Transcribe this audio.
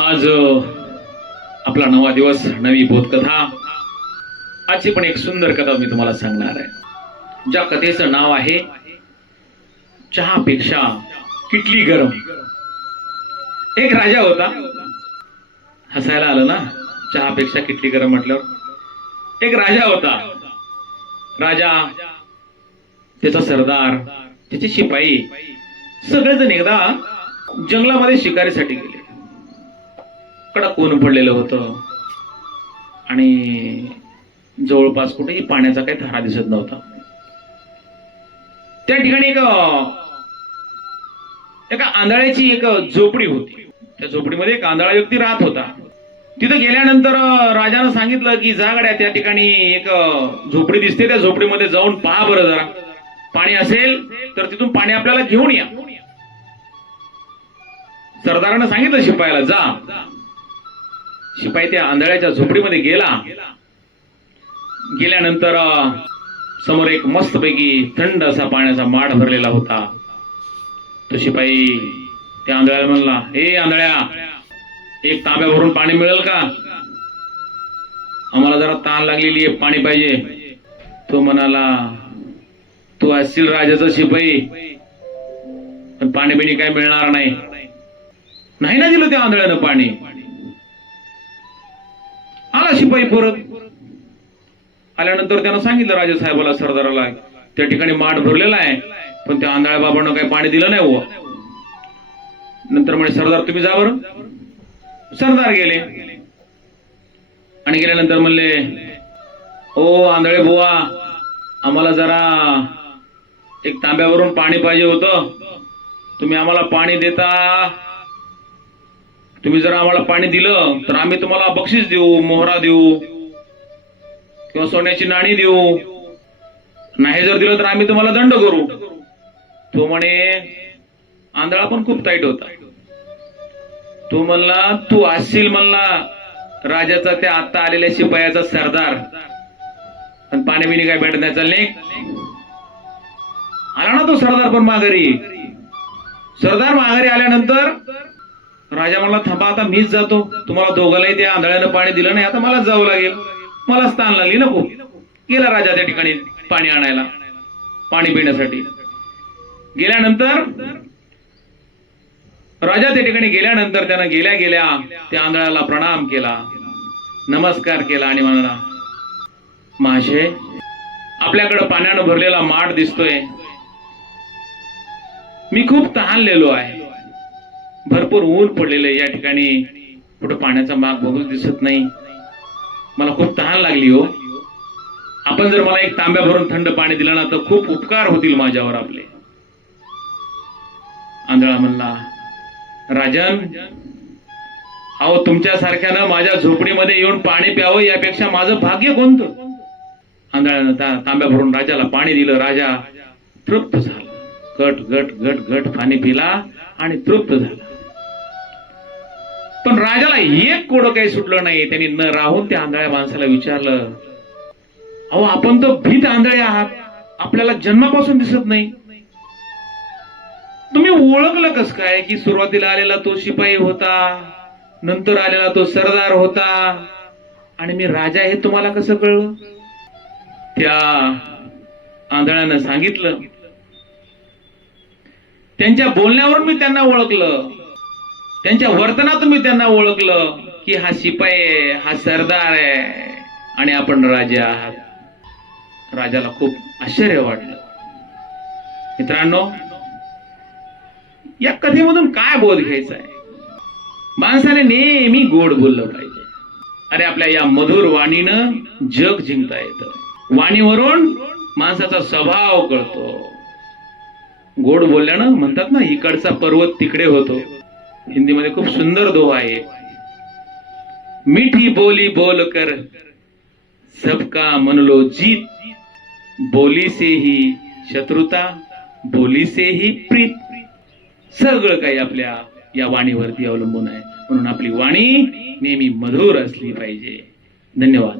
आज आपला नवा दिवस नवी बोधकथा आजची पण एक सुंदर कथा मी तुम्हाला सांगणार आहे. ज्या कथेचं नाव आहे चहापेक्षा किटली गरम. एक राजा होता. हसायला आलं ना चहापेक्षा किटली गरम म्हटल्यावर. एक राजा होता. राजा त्याचा सरदार त्याचे शिपाई सगळेजण एकदा जंगलामध्ये शिकारीसाठी गेले. कडक ऊन पडलेलं होतं. आणि जवळपास कुठेही पाण्याचा काही धारा दिसत नव्हता. त्या ठिकाणी एक एका आंधळ्याची एक झोपडी होती. त्या झोपडीमध्ये एक आंधळा व्यक्ती राहत होता. तिथं गेल्यानंतर राजानं सांगितलं की जागड्या त्या ठिकाणी एक झोपडी दिसते. त्या झोपडीमध्ये जाऊन पहा बरं जरा. पाणी असेल तर तिथून पाणी आपल्याला घेऊन या. सरदारानं सांगितलं शिपायाला जा. शिपाई त्या आंधळ्याच्या झोपडीमध्ये गेला. गेल्यानंतर समोर एक मस्तपैकी थंड असा पाण्याचा माठ भरलेला होता. तो शिपाई त्या आंधळ्याला म्हणला हे आंधळ्या एक तांब्या भरून पाणी मिळेल का? आम्हाला जरा ताण लागलेली आहे पाणी पाहिजे. तो म्हणाला तू असशील राजाचा शिपाई पण पाणी बिणी काय मिळणार नाही. नाही ना दिलं त्या आंधळ्यानं पाणी. आला शिपाई परत आल्यानंतर त्यानं सांगितलं राजा साहेबाला सरदाराला त्या ठिकाणी माठ भरलेला आहे पण त्या आंधळ्या बाबांना काही पाणी दिलं नाही हो नंतर म्हणे सरदार तुम्ही जा बरं. सरदार गेले. आणि गेल्यानंतर म्हणले ओ आंधळे बुवा आम्हाला जरा एक तांब्यावरून पाणी पाहिजे होतं. तुम्ही आम्हाला पाणी देता. तुम्ही जर आम्हाला पाणी दिलं तर आम्ही तुम्हाला बक्षीस देऊ मोहरा देऊ किंवा सोन्याची नाणी देऊ. नाही जर दिलं तर आम्ही तुम्हाला दंड करू. तो म्हणे आंधळा पण खूप ताईट होता. तो म्हणला तू असशील म्हणला राजाचा त्या आता आलेल्या शिपायाचा सरदार. पण पाणी बिणी काय भेटत नाही चालले आला ना तो सरदार पण माघारी. सरदार माघारी आल्यानंतर राजा म्हणला थांबा आता मीच जातो. तुम्हाला दोघांनाही त्या आंधळ्यानं पाणी दिलं नाही. आता मलाच जावं लागेल. मला स्थान लागली नको. गेला राजा त्या ठिकाणी पाणी आणायला पाणी पिण्यासाठी. गेल्यानंतर राजा त्या ठिकाणी गेल्यानंतर त्यानं गेल्या गेल्या त्या आंधळ्याला प्रणाम केला नमस्कार केला आणि म्हणाला माझे आपल्याकडे पाण्यानं भरलेला माठ दिसतोय. मी खूप तहानलेलो आहे. भरपूर ऊन पडलेलं आहे या ठिकाणी. कुठं पाण्याचा माग बघूच दिसत नाही. मला खूप तहान लागली हो. आपण जर मला एक तांब्या भरून थंड पाणी दिलं ना तर खूप उपकार होतील माझ्यावर आपले. आंधळा म्हणला राजन अहो तुमच्यासारख्यानं माझ्या झोपडीमध्ये येऊन पाणी प्यावं यापेक्षा माझं भाग्य कोणतं? आंधळ्यानं तांब्या भरून राजाला पाणी दिलं. राजा तृप्त झाला. गट गट गट गट पाणी पिला आणि तृप्त झाला. पण राजाला एक कोडं काही सुटलं नाही. त्यांनी न राहून त्या आंधळ्या माणसाला विचारलं अहो आपण तर भीत आंधळे आहात. आपल्याला जन्मापासून दिसत नाही. तुम्ही ओळखलं कस काय की सुरुवातीला आलेला तो शिपाई होता नंतर आलेला तो सरदार होता? आणि मी राजा हे तुम्हाला कसं कळलं? त्या आंधळ्यानं सांगितलं. त्यांच्या बोलण्यावरून मी त्यांना ओळखलं. त्यांच्या वर्तनातून मी त्यांना ओळखलं की हा शिपाई आहे हा सरदार आहे आणि आपण राजा आहात. राजाला खूप आश्चर्य वाटलं. मित्रांनो या कथेमधून काय बोध घ्यायचा आहे? माणसाने नेहमी गोड बोललं पाहिजे. अरे आपल्या या मधुर वाणीनं जग जिंकता येतं. वाणीवरून माणसाचा स्वभाव कळतो. गोड बोलल्यानं म्हणतात ना इकडचा पर्वत तिकडे होतो. हिंदीमध्ये खूप सुंदर दोहा आहे. मिठी बोली बोल कर सबका मनलो जीत. बोली से ही शत्रुता बोली से ही प्रीत. सगळं काही आपल्या या वाणीवरती अवलंबून आहे. म्हणून आपली वाणी नेहमी मधुर असली पाहिजे. धन्यवाद.